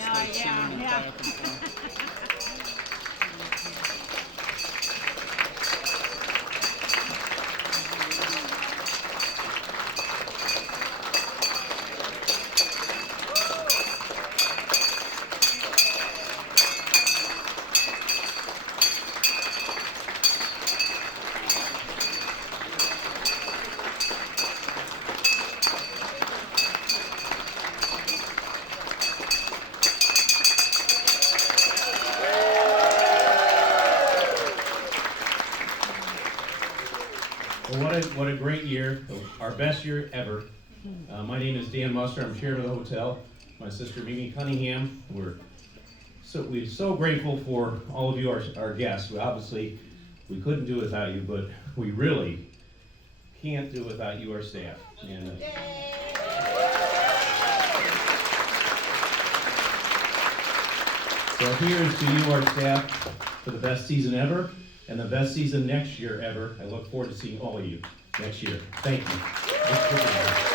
just Yeah, like chewing and yeah. clapping for 'em. Well, what a great year, our best year ever. My name is Dan Musser, I'm chairman of the hotel. My sister Mimi Cunningham, we're so grateful for all of you, our guests. We couldn't do it without you, but we really can't do it without you, our staff. And, so here's to you, our staff, for the best season ever, and the best season next year ever. I look forward to seeing all of you next year. Thank you.